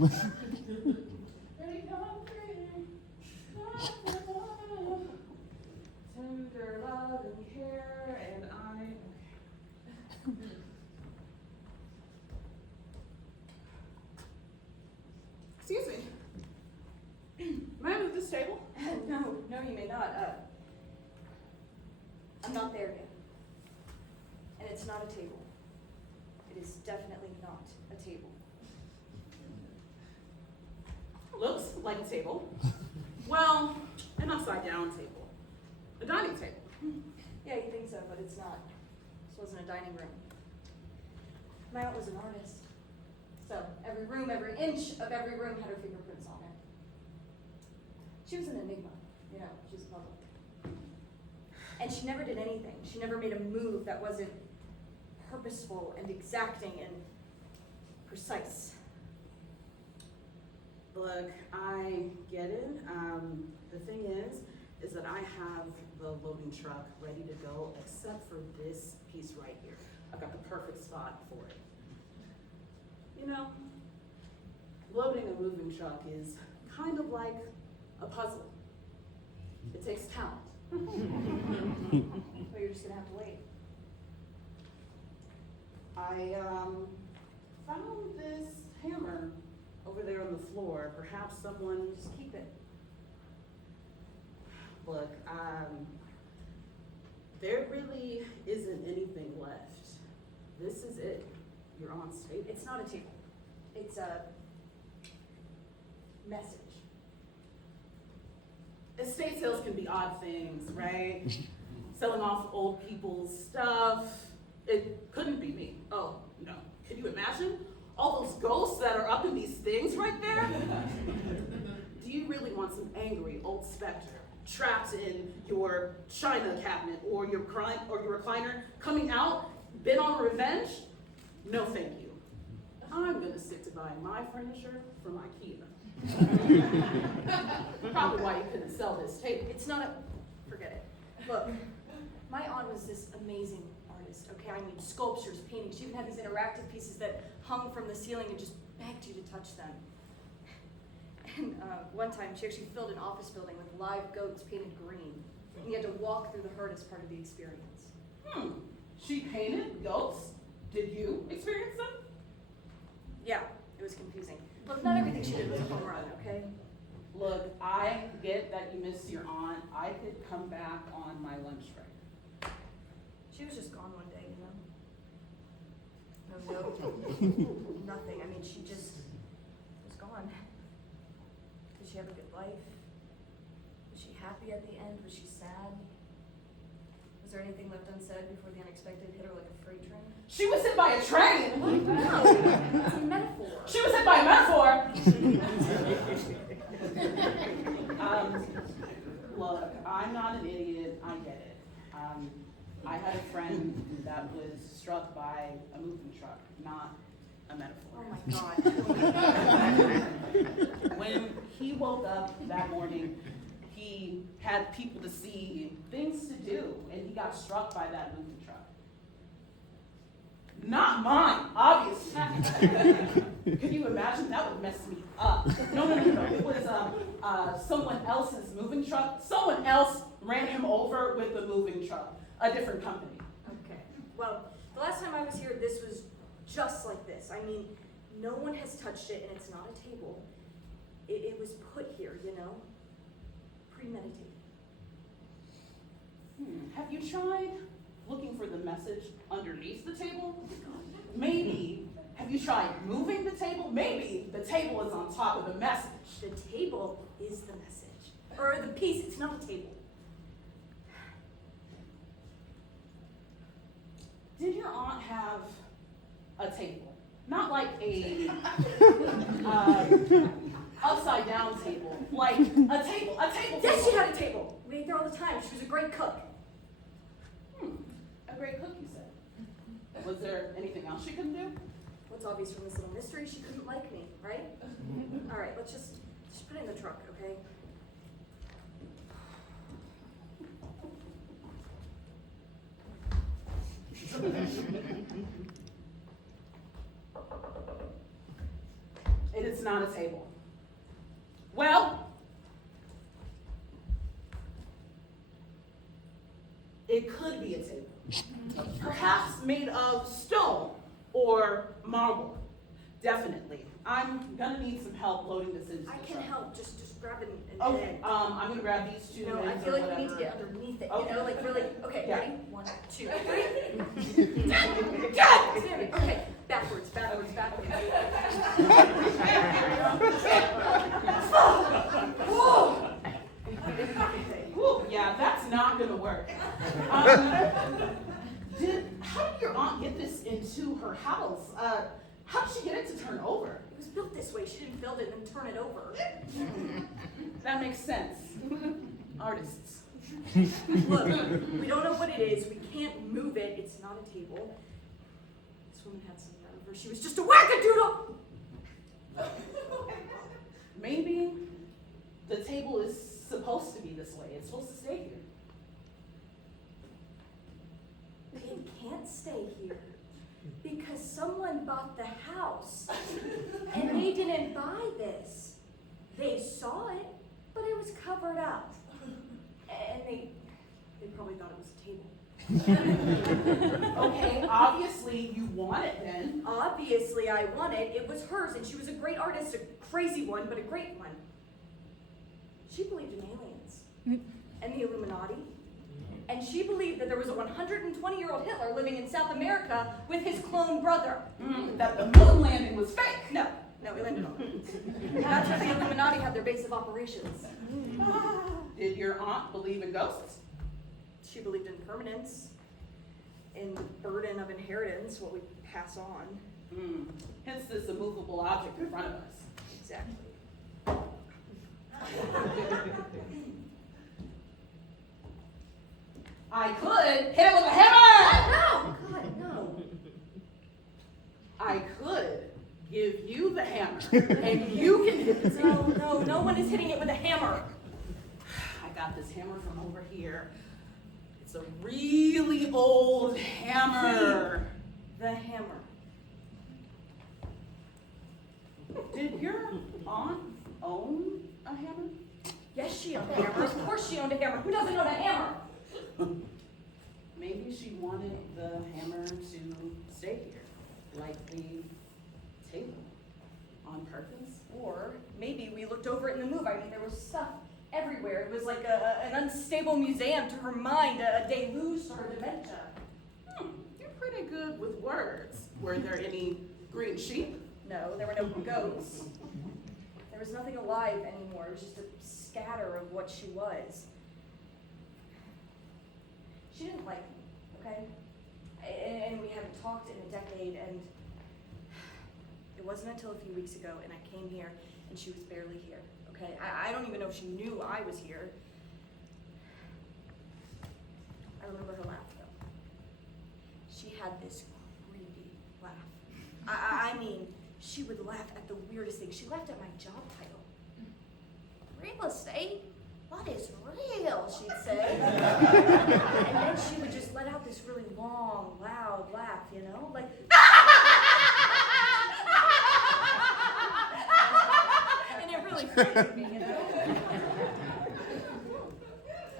Ready, concrete. Tender love and care, and Excuse me. May I move this table? No, you may not. I'm not there yet. And it's not a table. It is definitely not a table. Looks like a table. Well, an upside down table. A dining table. Yeah, you think so, but it's not. This wasn't a dining room. My aunt was an artist. So every room, every inch of every room had her fingerprints on it. She was an enigma, you know, she was a puzzle. And she never did anything. She never made a move that wasn't purposeful and exacting and precise. Look, I get it. The thing is that I have the loading truck ready to go, except for this piece right here. I've got the perfect spot for it. You know, loading a moving truck is kind of like a puzzle. It takes talent. But you're just gonna have to wait. I found this hammer over there on the floor. Perhaps someone Just keep it. Look, there really isn't anything left. This is it. You're on stage. It's not a table. It's a message. Estate sales can be odd things, right? Selling off old people's stuff. It couldn't be me. Oh, no. Can you imagine? All those ghosts that are up in these things right there? Do you really want some angry old specter trapped in your china cabinet or your recliner coming out, bent on revenge? No, thank you. I'm gonna stick to buying my furniture from IKEA. Probably why you couldn't sell this table. It's not a, forget it. Look, my aunt was this amazing artist, okay? I mean, sculptures, paintings. She even had these interactive pieces that hung from the ceiling and just begged you to touch them. And one time, she actually filled an office building with live goats painted green. And you had to walk through the herd as part of the experience. She painted goats? Did you experience them? Yeah, it was confusing. Look, not everything she did was a home run, okay? Look, I get that you miss your aunt. I could come back on my lunch break. She was just gone one day, you know? No note, nothing. I mean, she just was gone. Did she have a good life? Was she happy at the end? Was she sad? Was there anything left unsaid before the unexpected hit her like a freight train? She was hit by a train! No, it's a metaphor. She was hit by a metaphor! Look, I'm not an idiot, I get it. I had a friend that was struck by a moving truck, not a metaphor. Oh my God. When he woke up that morning, he had people to see, things to do, and he got struck by that moving truck. Not mine, obviously. Could you imagine? That would mess me up. No. It was someone else's moving truck. Someone else ran him over with the moving truck. A different company. Okay. Well, the last time I was here, this was just like this. I mean, no one has touched it, and it's not a table. It was put here, you know? Premeditated. Have you tried looking for the message underneath the table? Maybe. Have you tried moving the table? Maybe the table is on top of the message. The table is the message. Or the piece, it's not a table. Did your aunt have a table? Not like a upside down table, like a table. Yes, she had a table. We ate there all the time. She was a great cook. A great cook, you said. Was there anything else she couldn't do? What's obvious from this little mystery? She couldn't like me, right? All right, let's just put it in the truck, okay? It is not a table. Well, it could be a table. Perhaps made of stone or marble. Definitely. I'm gonna need some help loading this into I the can truck. help, just grab it and Okay, I'm gonna grab these two. No, I ends feel or like we need to whatever. get underneath it, Okay. you know, like really, okay, Yeah. ready? 1, 2, 3. God damn it, okay, backwards. Whew, yeah, that's not gonna work. How did your aunt get this into her house? How did she get it to turn over? It was built this way, she didn't build it and then turn it over. That makes sense. Artists. Look, we don't know what it is, we can't move it, it's not a table. This woman had some nerve, or she was just a wackadoodle! Maybe the table is supposed to be this way. It's supposed to stay here. It can't stay here because someone bought the house and they didn't buy this. They saw it, but it was covered up. And they probably thought it was a table. Okay, obviously you want it then. Obviously I won it. It was hers and she was a great artist, a crazy one, but a great one. She believed in aliens and the Illuminati. And she believed that there was a 120-year-old Hitler living in South America with his clone brother. That the moon landing was fake. No, he landed on it. That's where the Illuminati had their base of operations. Did your aunt believe in ghosts? She believed in permanence, in the burden of inheritance, what we pass on. Hence this immovable object in front of us. Exactly. I could hit it with a hammer! No! God, no. I could give you the hammer, and you can hit the table. No one is hitting it with a hammer. I got this hammer from over here. It's a really old hammer. The hammer. Did your aunt own a hammer? Yes, she owned a hammer. Of course she owned a hammer. Who doesn't own a hammer? Maybe she wanted the hammer to stay here, like the table, on purpose. Or maybe we looked over it in the move. I mean, there was stuff everywhere. It was like an unstable museum to her mind, a deluge to her dementia. You're pretty good with words. Were there any green sheep? No, there were no goats. There was nothing alive anymore. It was just a scatter of what she was. She didn't like me, okay? And we haven't talked in a decade, and it wasn't until a few weeks ago, and I came here, and she was barely here, okay? I don't even know if she knew I was here. I remember her laugh, though. She had this creepy laugh. I mean, she would laugh at the weirdest things. She laughed at my job title. Real estate? What is real, she'd say. And then she would just let out this really long, loud laugh, you know? Like, and it really frightened me, you know?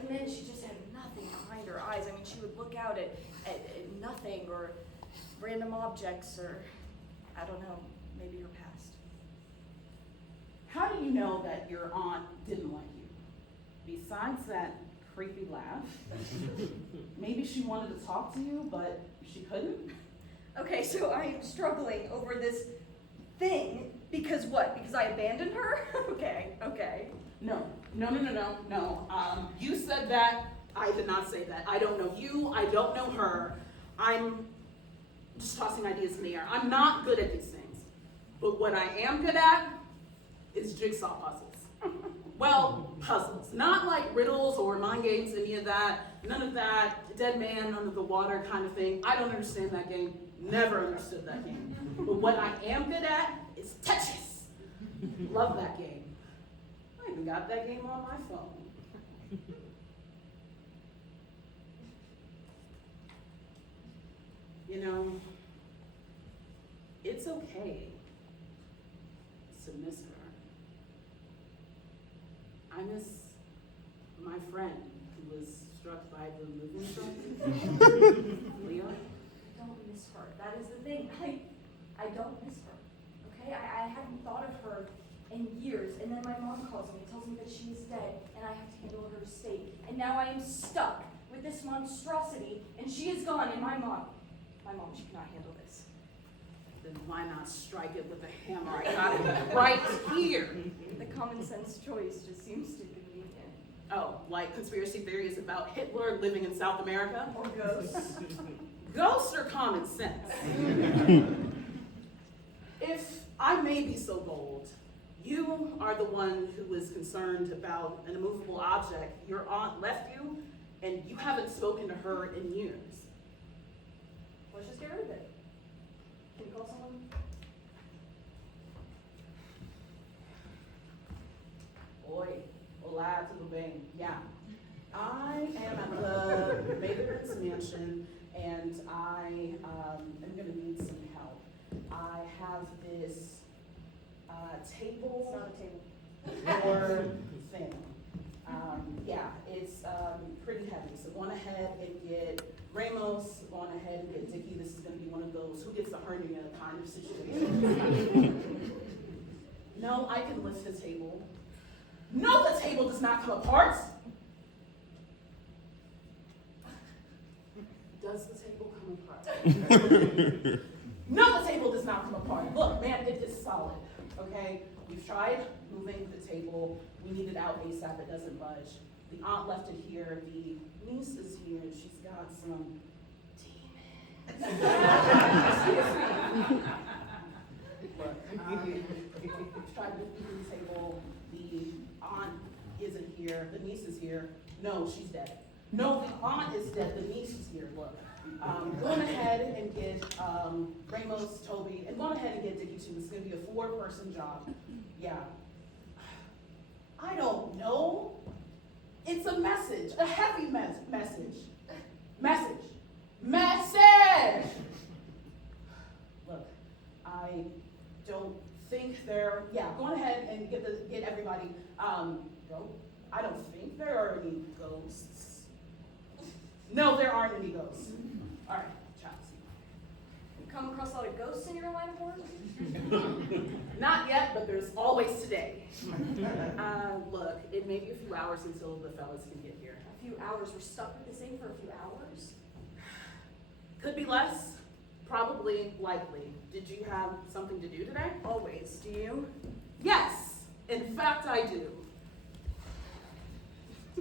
And then she just had nothing behind her eyes. I mean, she would look out at nothing or random objects or, I don't know, maybe her past. How do you know that your aunt didn't like you? Besides that creepy laugh, maybe she wanted to talk to you, but she couldn't? Okay, so I am struggling over this thing because what? Because I abandoned her? Okay. No. You said that. I did not say that. I don't know you. I don't know her. I'm just tossing ideas in the air. I'm not good at these things. But what I am good at is jigsaw puzzles. Well, puzzles. Not like riddles or mind games, any of that. None of that dead man under the water kind of thing. I don't understand that game. Never understood that game. But what I am good at is Tetris. Love that game. I even got that game on my phone. You know, it's okay to to miss her. I miss my friend who was struck by the moving truck. Leah? I don't miss her. That is the thing. I don't miss her. Okay? I hadn't thought of her in years, and then my mom calls me and tells me that she is dead, and I have to handle her estate. And now I am stuck with this monstrosity, and she is gone, and my mom, she cannot handle this. Then why not strike it with a hammer? I got it right here. The common sense choice just seems too convenient. Oh, like conspiracy theories about Hitler living in South America? Or ghosts. Ghosts are common sense. If I may be so bold, you are the one who was concerned about an immovable object your aunt left you, and you haven't spoken to her in years. Let's just get rid of it. Can you call someone? Oi, hola, tudo bem? Yeah. I am at the Maidens Mansion, and I am going to need some help. I have this table. It's not a table. Or thing. Yeah, it's pretty heavy. So go on ahead and get Ramos, go on ahead and get Dickie. This is going to be one of those who gets the hernia kind of situation. No, I can lift the table. No, the table does not come apart. Does the table come apart? No, the table does not come apart. Look, man, it is solid, okay? We've tried moving the table. We need it out ASAP. It doesn't budge. The aunt left it here. The niece is here. She's got some demons. Look, we've tried moving the table. The aunt isn't here. The niece is here. No, she's dead. No, the aunt is dead. The niece is here. Look. Go on ahead and get Ramos, Toby, and go on ahead and get Dickie too. It's going to be a 4-person job. Yeah. I don't know. It's a message, a heavy message. Message! Look, I don't think they're, yeah, go on ahead and get everybody, go. I don't think there are any ghosts. No, there aren't any ghosts. All right, Chelsea. You come across a lot of ghosts in your line of work? Not yet, but there's always today. Look, it may be a few hours until the fellas can get here. A few hours. We're stuck with this thing for a few hours? Could be less, probably, likely. Did you have something to do today? Always. Do you? Yes, in fact I do.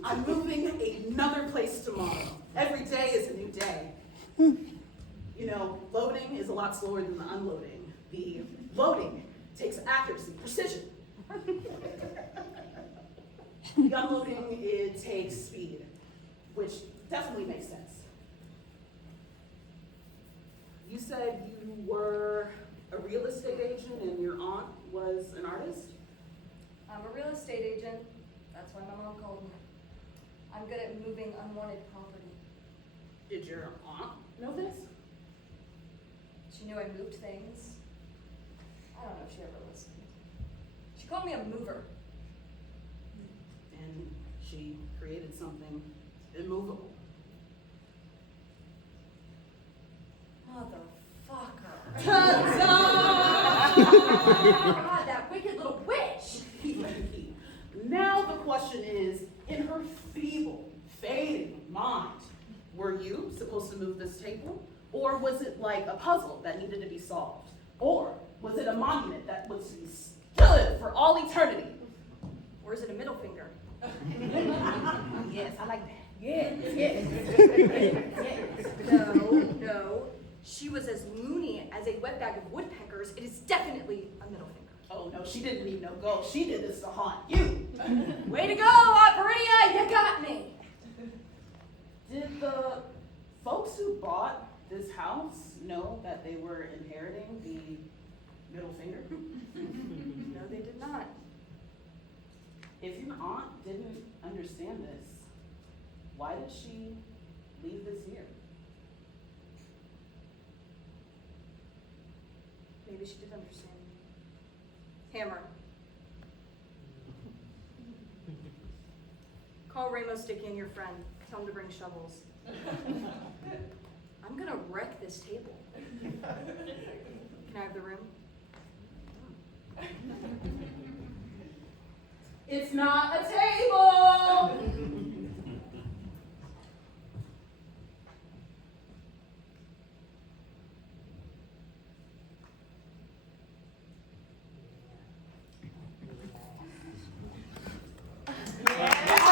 I'm moving another place tomorrow. Every day is a new day. You know, loading is a lot slower than the unloading. The loading takes accuracy, precision. The unloading, it takes speed, which definitely makes sense. You said you were a real estate agent and your aunt was an artist? I'm a real estate agent. That's why my mom called me. I'm good at moving unwanted property. Did your aunt know this? She knew I moved things. I don't know if she ever listened. She called me a mover. And she created something immovable. Motherfucker. Ta-da! God, that wicked little witch! Now the question is, in her feeble, fading mind, were you supposed to move this table? Or was it like a puzzle that needed to be solved? Or was it a monument that was stood for all eternity? Or is it a middle finger? Yes, I like that. Yes, yes. No. She was as loony as a wet bag of woodpeckers. It is definitely a middle finger. Oh no, she didn't need no gold. She did this to haunt you. Way to go, Aunt Maria! You got me! Did the folks who bought this house know that they were inheriting the middle finger? No, they did not. If your aunt didn't understand this, why did she leave this here? Maybe she did understand. Hammer, Call Ramos, Sticky, and your friend. Tell them to bring shovels. I'm gonna wreck this table. Can I have the room? It's not a table.